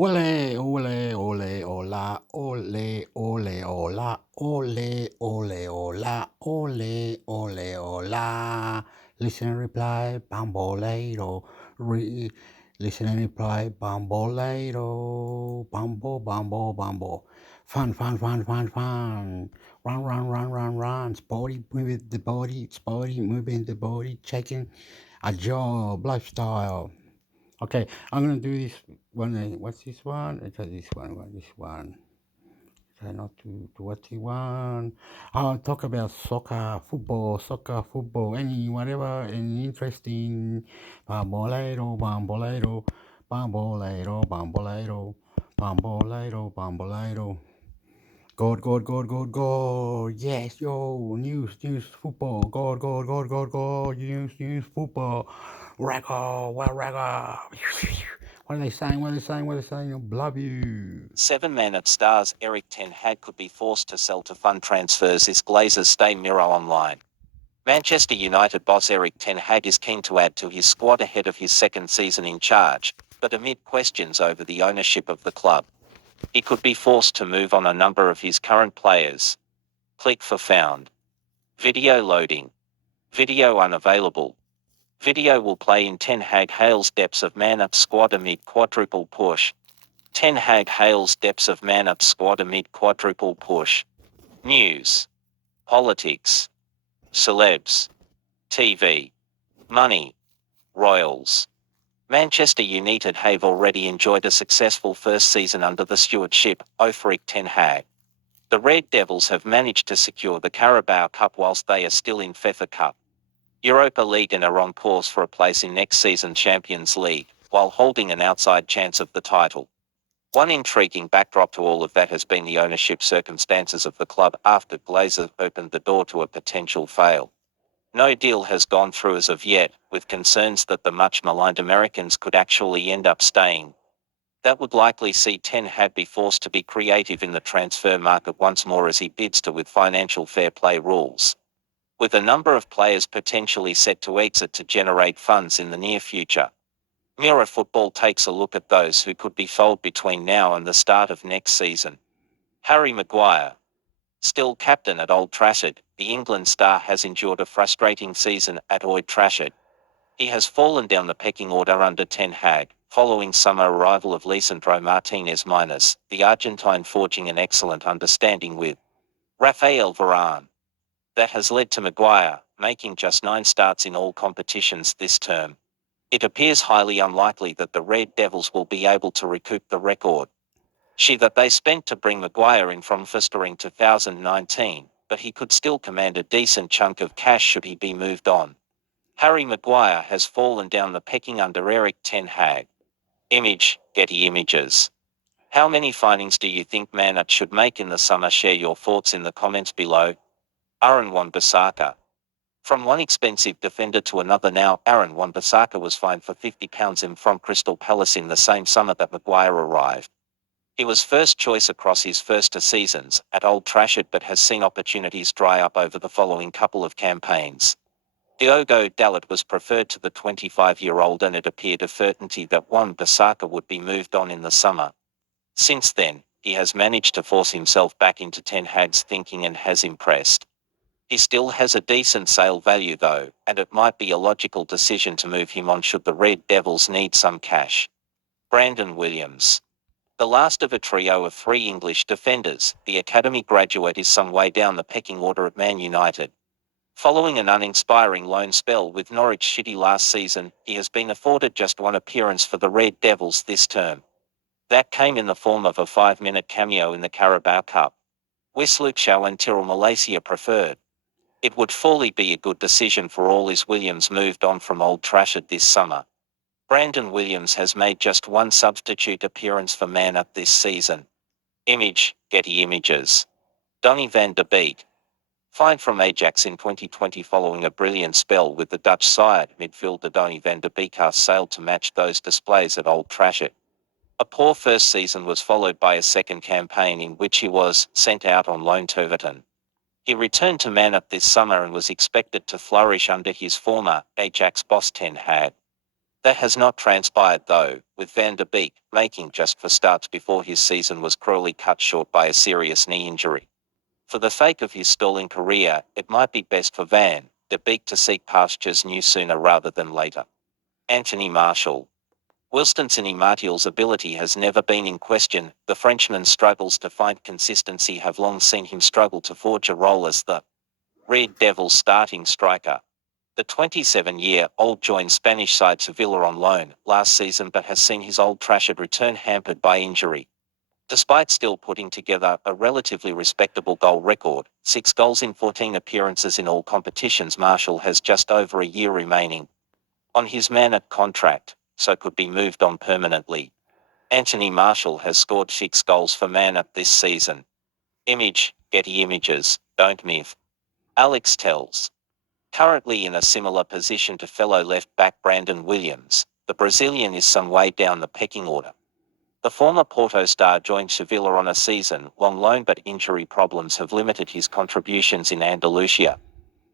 Ole, ole, ole, ola, ole, ole, ola, ole, ole, ola, ole, ole, ola. Listen and reply, bambolero. Listen and reply, bambolero. Bambo, bambo, bambo. Fun, fun, fun, fun, fun. Run, run, run, run, run. Sporty, moving the body. Sporty, moving the body. Checking a job, lifestyle. Okay, I'm gonna do this one. What's this one? I try this one. What this one? Try not to watch the one. I'll talk about soccer, football, any whatever, any interesting. Bambolero, bambolero, bambolero, bambolero, bambolero, bambolero. God, God, God, God, God. Yes, yo. News, football. God, God, God, God, God. News, football. Record, well, record. What are they saying? What are they saying? What are they saying? Love you. Seven-man at stars Erik ten Hag could be forced to sell to fund transfers if Glazers stay Miro online. Manchester United boss Erik ten Hag is keen to add to his squad ahead of his second season in charge, but amid questions over the ownership of the club, he could be forced to move on a number of his current players. Click for found. Video loading. Video unavailable. Video will play in Ten Hag hails depths of man-up squad amid quadruple push. Ten Hag hails depths of man-up squad amid quadruple push. News. Politics. Celebs. TV. Money. Royals. Manchester United have already enjoyed a successful first season under the stewardship of Erik ten Hag. The Red Devils have managed to secure the Carabao Cup whilst they are still in FIFA Cup, Europa League and are on course for a place in next season's Champions League, while holding an outside chance of the title. One intriguing backdrop to all of that has been the ownership circumstances of the club after Glazer opened the door to a potential fail. No deal has gone through as of yet, with concerns that the much-maligned Americans could actually end up staying. That would likely see Ten Hag be forced to be creative in the transfer market once more as he bids to with financial fair play rules. With a number of players potentially set to exit to generate funds in the near future, Mirror Football takes a look at those who could be sold between now and the start of next season. Harry Maguire. Still captain at Old Trafford, the England star has endured a frustrating season at Old Trafford. He has fallen down the pecking order under Ten Hag, following summer arrival of Lisandro Martinez minus, the Argentine forging an excellent understanding with Rafael Varane. That has led to Maguire making just 9 starts in all competitions this term. It appears highly unlikely that the Red Devils will be able to recoup the record that they spent to bring Maguire in from fostering 2019, but he could still command a decent chunk of cash should he be moved on. Harry Maguire has fallen down the pecking under Erik ten Hag. Image, Getty Images. How many signings do you think Manut should make in the summer? Share your thoughts in the comments below. Aaron Wan-Bissaka. From one expensive defender to another now, Aaron Wan-Bissaka was fined for £50 in from Crystal Palace in the same summer that Maguire arrived. He was first choice across his first 2 seasons at Old Trafford but has seen opportunities dry up over the following couple of campaigns. Diogo Dalot was preferred to the 25-year-old and it appeared a certainty that Wan-Bissaka would be moved on in the summer. Since then, he has managed to force himself back into Ten Hag's thinking and has impressed. He still has a decent sale value though, and it might be a logical decision to move him on should the Red Devils need some cash. Brandon Williams. The last of a trio of 3 English defenders, the academy graduate is some way down the pecking order at Man United. Following an uninspiring loan spell with Norwich City last season, he has been afforded just 1 appearance for the Red Devils this term. That came in the form of a 5-minute cameo in the Carabao Cup. Wisluke Shaw and Tyrrell Malaysia preferred. It would fully be a good decision for all is Williams moved on from Old Trafford this summer. Brandon Williams has made just 1 substitute appearance for Manut this season. Image, Getty Images. Donny van de Beek. Fined from Ajax in 2020 following a brilliant spell with the Dutch side, midfielder Donny van de Beek has sailed to match those displays at Old Trafford. A poor first season was followed by a second campaign in which he was sent out on loan to Everton. He returned to Manut this summer and was expected to flourish under his former Ajax boss Ten Hag. That has not transpired though, with Van der Beek making just for starts before his season was cruelly cut short by a serious knee injury. For the sake of his stalling career, it might be best for Van der Beek to seek pastures new sooner rather than later. Anthony Marshall. Whilst Anthony Martial's ability has never been in question, the Frenchman's struggles to find consistency have long seen him struggle to forge a role as the Red Devils starting striker. The 27-year-old joined Spanish side Sevilla on loan last season but has seen his old Trafford return hampered by injury. Despite still putting together a relatively respectable goal record, 6 goals in 14 appearances in all competitions, Marshall has just over a year remaining on his man-at contract, so could be moved on permanently. Anthony Marshall has scored 6 goals for Man-at this season. Image, Getty Images, don't myth. Alex tells. Currently in a similar position to fellow left-back Brandon Williams, the Brazilian is some way down the pecking order. The former Porto star joined Sevilla on a season-long loan, but injury problems have limited his contributions in Andalusia.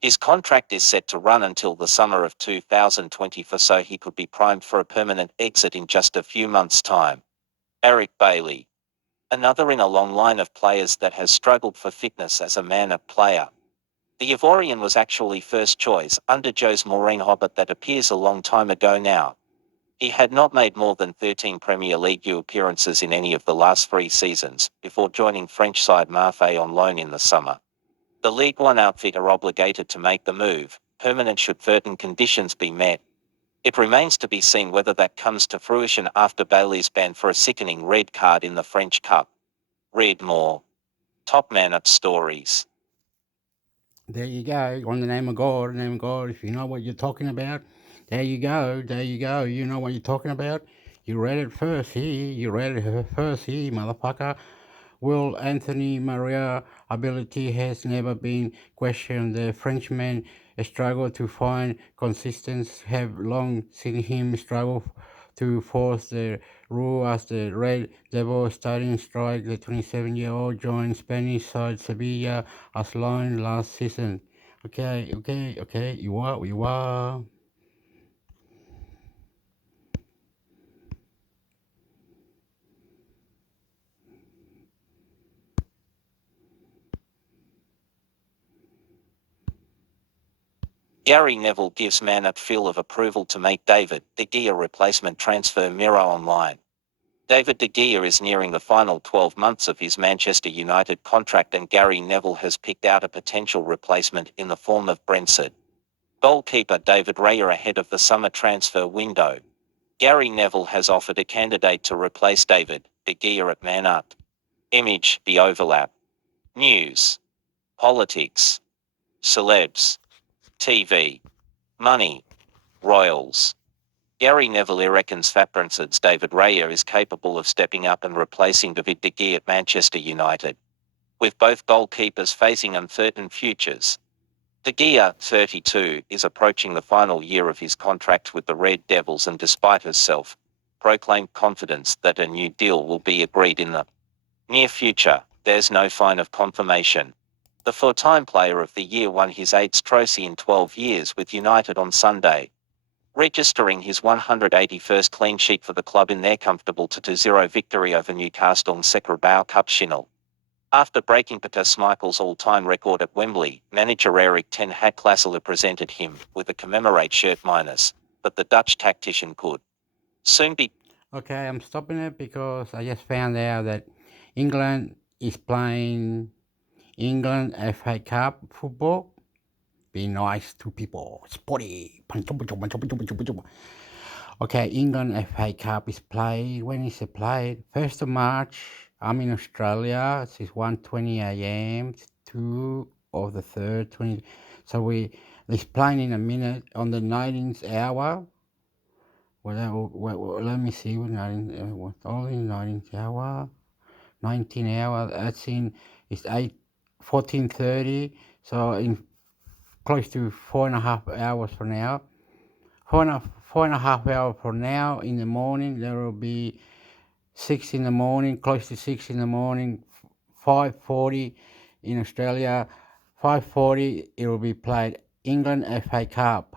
His contract is set to run until the summer of 2024, so he could be primed for a permanent exit in just a few months' time. Eric Bailey. Another in a long line of players that has struggled for fitness as a man-up player. The Ivorian was actually first choice under Jose Mourinho, but that appears a long time ago now. He had not made more than 13 Premier League appearances in any of the last 3 seasons, before joining French side Marseille on loan in the summer. The League One outfit are obligated to make the move, permanent should certain conditions be met. It remains to be seen whether that comes to fruition after Bailey's ban for a sickening red card in the French Cup. Read more. Top Man-up stories. There you go. On the name of God, if you know what you're talking about, there you go. You know what you're talking about. You read it first here, motherfucker. Will Anthony Maria ability has never been questioned. The Frenchman struggle to find consistency, have long seen him struggle to force the rule as the Red Devil starting strike. The 27-year-old joined Spanish side Sevilla as loan last season. Okay, you are. Gary Neville gives Man-up feel of approval to make David De Gea replacement transfer, Mirror Online. David De Gea is nearing the final 12 months of his Manchester United contract, and Gary Neville has picked out a potential replacement in the form of Brentford goalkeeper David Raya ahead of the summer transfer window. Gary Neville has offered a candidate to replace David De Gea at Man-up. Image, The Overlap. News. Politics. Celebs. TV. Money. Royals. Gary Neville reckons Brentford's David Raya is capable of stepping up and replacing David De Gea at Manchester United. With both goalkeepers facing uncertain futures, De Gea, 32, is approaching the final year of his contract with the Red Devils, and despite his self-proclaimed confidence that a new deal will be agreed in the near future, there's no sign of confirmation. The 4-time Player of the Year won his 8th trophy in 12 years with United on Sunday, registering his 181st clean sheet for the club in their comfortable 2-0 victory over Newcastle's Carabao Cup final. After breaking Peter Schmeichel's all-time record at Wembley, manager Erik ten Hag classily presented him with a commemorate shirt minus, but the Dutch tactician could soon be. Okay, I'm stopping it because I just found out that England is playing England FA Cup football. Be nice to people. Sporty. Okay, England FA Cup is played. When is it played? 1st of March. I'm in Australia. It's 1:20 a.m. 2 of the 3rd, 20. So it's playing in a minute on the 19th hour. Well, let me see. Only 19th hour. 19 hour. That's in. It's 14:30. So in close to 4.5 hours from now. Four and a half hours from now in the morning, there will be 6 in the morning, close to 6 in the morning, 5:40 in Australia, 5:40 it will be played England FA Cup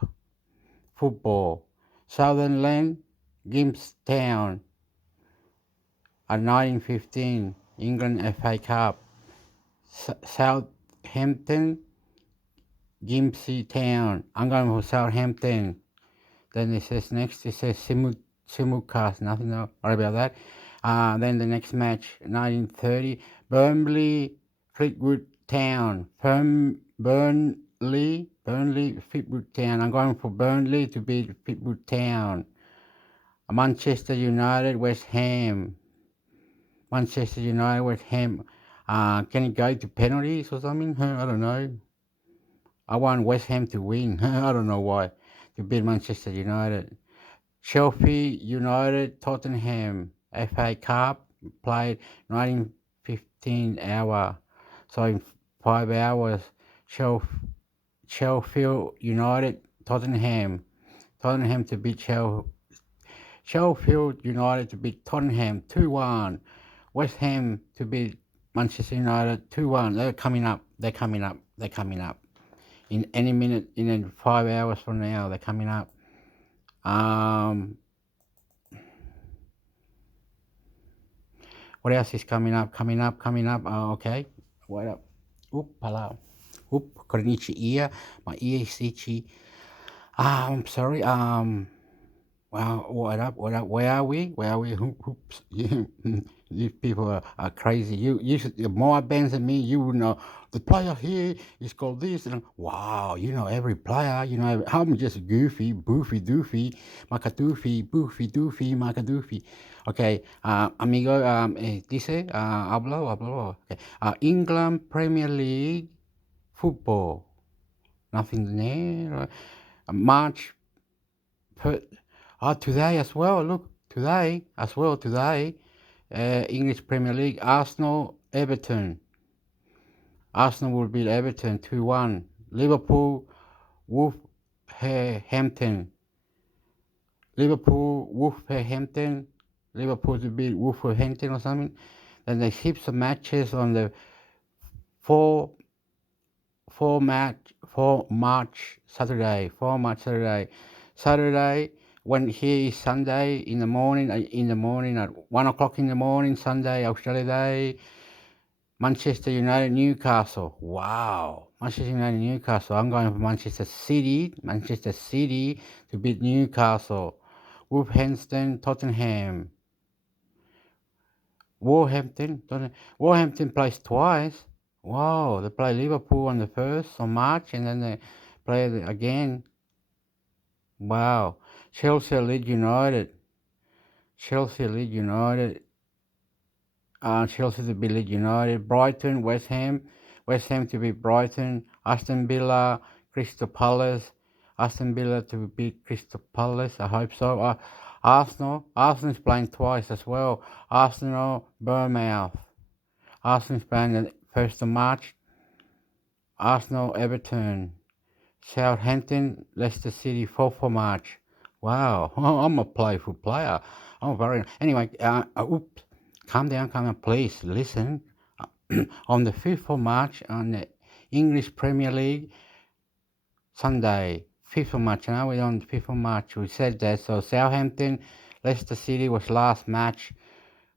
football. Sutherland, Gimpstown, 1915, England FA Cup. Southampton, Gimpsy Town. I'm going for Southampton. Then it says next, it says simulcast, nothing to worry about that. Then the next match, 1930, Burnley, Fleetwood Town. Burnley, Fleetwood Town. I'm going for Burnley to beat Fleetwood Town. Manchester United, West Ham. Manchester United, West Ham. Can it go to penalties or something? I don't know. I want West Ham to win. I don't know why. To beat Manchester United. Sheffield United, Tottenham, FA Cup, played 1915 hour. So in 5 hours, Sheffield United, Tottenham to beat Sheffield United to beat Tottenham 2-1. West Ham to beat Manchester United 2-1. They're coming up. In any minute, in 5 hours from now, they're coming up. What else is coming up? Okay. What up? Pala. Got an itchy ear. My ear is itchy. I'm sorry. Well, what up? Where are we? Oops. These people are crazy. You should, more bands than me. You would know the player here is called this, and wow, you know every player. You know I'm just goofy, doofy, macadoofy. Okay, amigo, dice, hablo. Okay, England Premier League football. Nothing there. March. Today as well. Look, today. English Premier League. Arsenal, Everton. Arsenal will beat Everton 2-1. Liverpool, Wolverhampton. Liverpool to beat Wolverhampton or something. Then there's heaps of matches on the 4 March Saturday. Saturday, when here is Sunday in the morning at 1 o'clock in the morning, Sunday, Australia Day, Manchester United, Newcastle. Wow. Manchester United, Newcastle. I'm going for Manchester City to beat Newcastle. Wolverhampton, Tottenham. Wolverhampton plays twice. Wow, they play Liverpool on the 1st of March and then they play again. Wow. Chelsea, Leeds United. Chelsea to beat Leeds United. Brighton, West Ham to beat Brighton. Aston Villa, Crystal Palace. Aston Villa to beat Crystal Palace. I hope so. Arsenal's playing twice as well. Arsenal, Bournemouth. Arsenal's playing the 1st of March. Arsenal, Everton. Southampton, Leicester City, 4th of March. Wow, I'm a playful player. Anyway, calm down, please listen. On the 5th of March, on the English Premier League, Sunday, 5th of March, now we're on the 5th of March, we said that, so Southampton, Leicester City was last match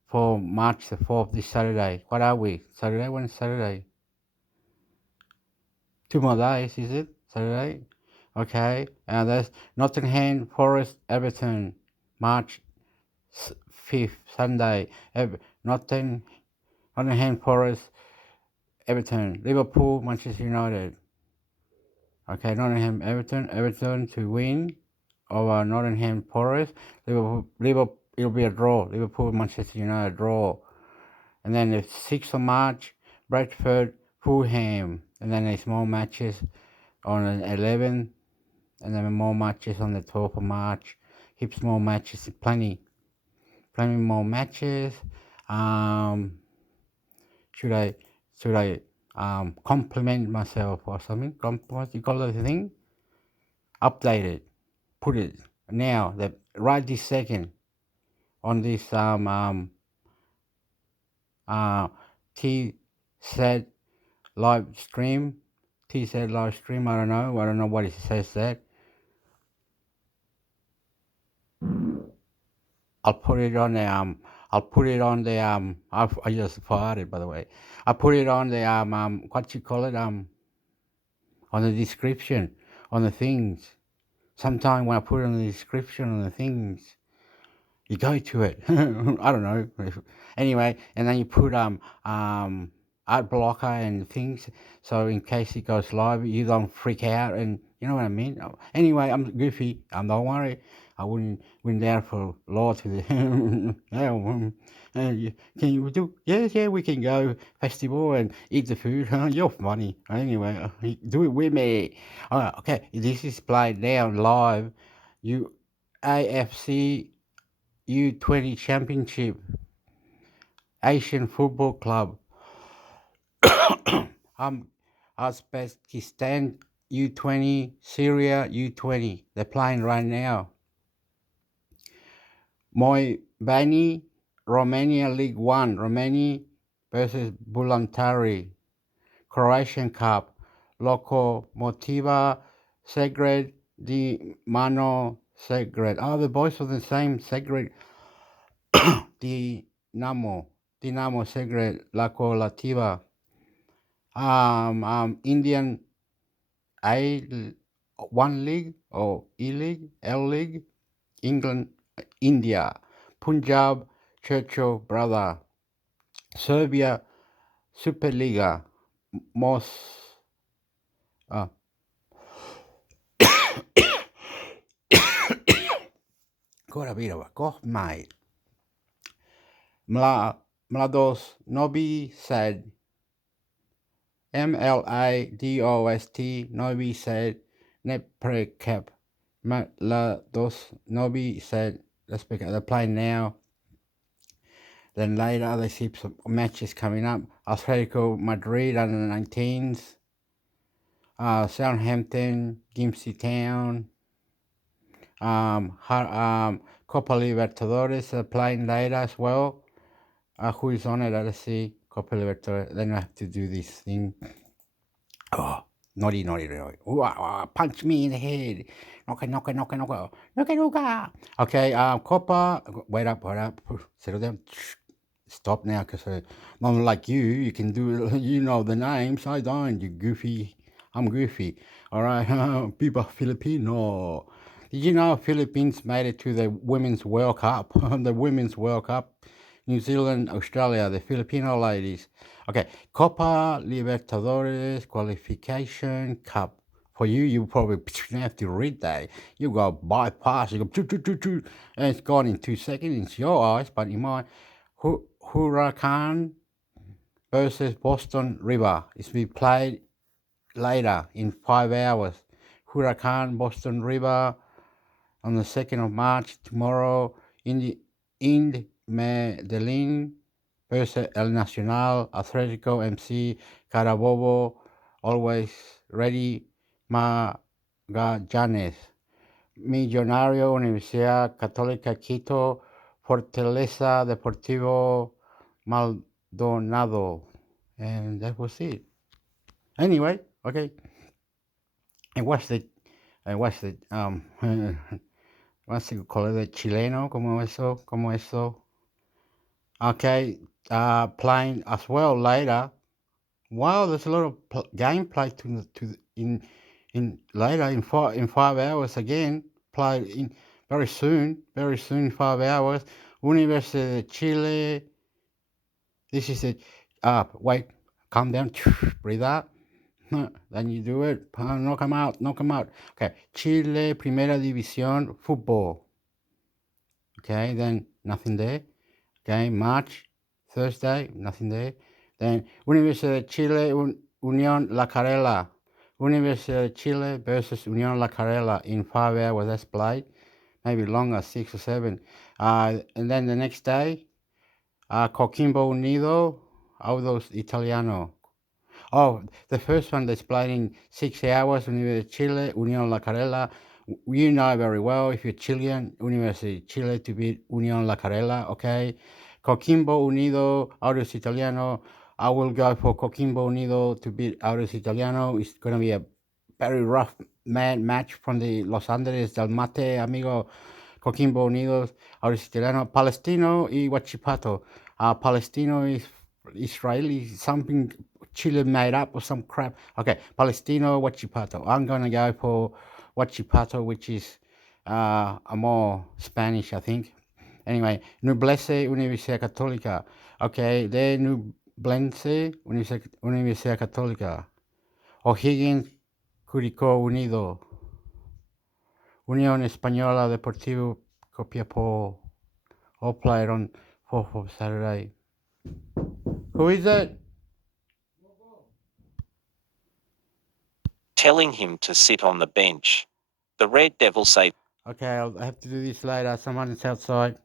for March the 4th, this Saturday. What are we? Saturday? When is Saturday? 2 more days, is it? Saturday? Okay, and that's Nottingham Forest, Everton, March 5th, Sunday. Nottingham Forest, Everton. Liverpool, Manchester United. Okay, Nottingham, Everton to win over Nottingham Forest. Liverpool, it'll be a draw. Liverpool, Manchester United draw. And then the 6th of March, Bradford, Fulham. And then there's more matches on the 11th. And then more matches on the 12th of March. Heaps more matches, plenty more matches. Should I compliment myself or something? What you call the thing? Update it. Put it now. That right this second on this T said live stream. I don't know what it says that. I'll put it on the I'll put it on the I just farted, by the way. I put it on the what you call it on the description on the things. Sometime when I put it on the description on the things, you go to it. I don't know. Anyway, and then you put ad blocker and things, so in case it goes live, you don't freak out, and you know what I mean. Anyway, I'm goofy. Don't worry. I wouldn't dare for law to the. Can you do? Yes, yeah, we can go festival and eat the food. You're funny. Anyway, do it with me. All right, okay. This is played now live. You AFC U20 Championship, Asian Football Club, Uzbekistan U20, Syria U20. They're playing right now. Moy Bani, Romania League One, Romania versus Voluntari, Croatian Cup, Lokomotiva Zagreb, Dinamo Zagreb. Oh, the boys are the same. Zagreb, Dinamo Zagreb, Lokomotiva. Indian one league or E League, L League, England, India, Punjab, Churchill Brother, Serbia, Superliga, Mos, uh, got a bit of a cough, mate. Mladost Novi Sad, MLADOST, Novi Sad, Neprekap, Mladost Novi Sad. Let's pick up. They're playing now. Then later they see some matches coming up. Atletico Madrid under the 19s. Southampton, Gimpsy Town. Copa Libertadores are playing later as well. Who is on it? Let's see. Copa Libertadores. Then I have to do this thing. Oh, naughty. Ooh, punch me in the head. Knock. Okay, Copa. Wait up. Settle down. Stop now, because not like you can do it. You know the names. I don't. You goofy. I'm goofy. All right. People Filipino. Did you know Philippines made it to the Women's World Cup? The Women's World Cup. New Zealand, Australia, the Filipino ladies. Okay, Copa Libertadores qualification cup. For you, you probably have to read that. You go bypass. You go and it's gone in 2 seconds. It's your eyes, but in mine. Huracan versus Boston River. It's be played later in 5 hours. Huracan, Boston River on the 2nd of March tomorrow. In Medellin versus El Nacional, Atletico MC, Carabobo, always ready, Magallanes, Millonario, Universidad Católica Quito, Fortaleza Deportivo Maldonado. And that was it. Anyway, okay. And what's the what's it call it, chileno, como eso. Okay, playing as well later. Wow, there's a lot of gameplay in later in 5 hours again. Play in very soon, 5 hours. University of Chile. This is it. Wait, calm down, breathe out. Then you do it. Knock them out. Okay, Chile Primera División Football. Okay, then nothing there. Okay, March, Thursday, nothing there. Then Universidad de Chile, Unión La Carela. Universidad de Chile versus Unión La Carela in 5 hours. That's played. Maybe longer, 6 or 7. And then the next day, Coquimbo Unido, Autos Italiano. Oh, the first one that's played in 6 hours, Universidad de Chile, Unión La Carela. You know very well, if you're Chilean, University of Chile to beat Unión La Carela, okay? Coquimbo Unido, Autos Italiano. I will go for Coquimbo Unido to beat Autos Italiano. It's going to be a very rough match from the Los Angeles del Mate, amigo. Coquimbo Unidos, Auristiliano, Palestino y Huachipato. Palestino is Israeli, something Chile made up or some crap. Okay, Palestino, Huachipato. I'm gonna go for Huachipato, which is a more Spanish, I think. Anyway, Nublense Universidad Católica. Okay, de Nublense Universidad Católica. O'Higgins, Curicó Unido. Unión Española Deportivo Copiapó. All played on 4th of Saturday. Who is it? telling him to sit on the bench. The Red Devils say Okay, I have to do this later. Someone's outside.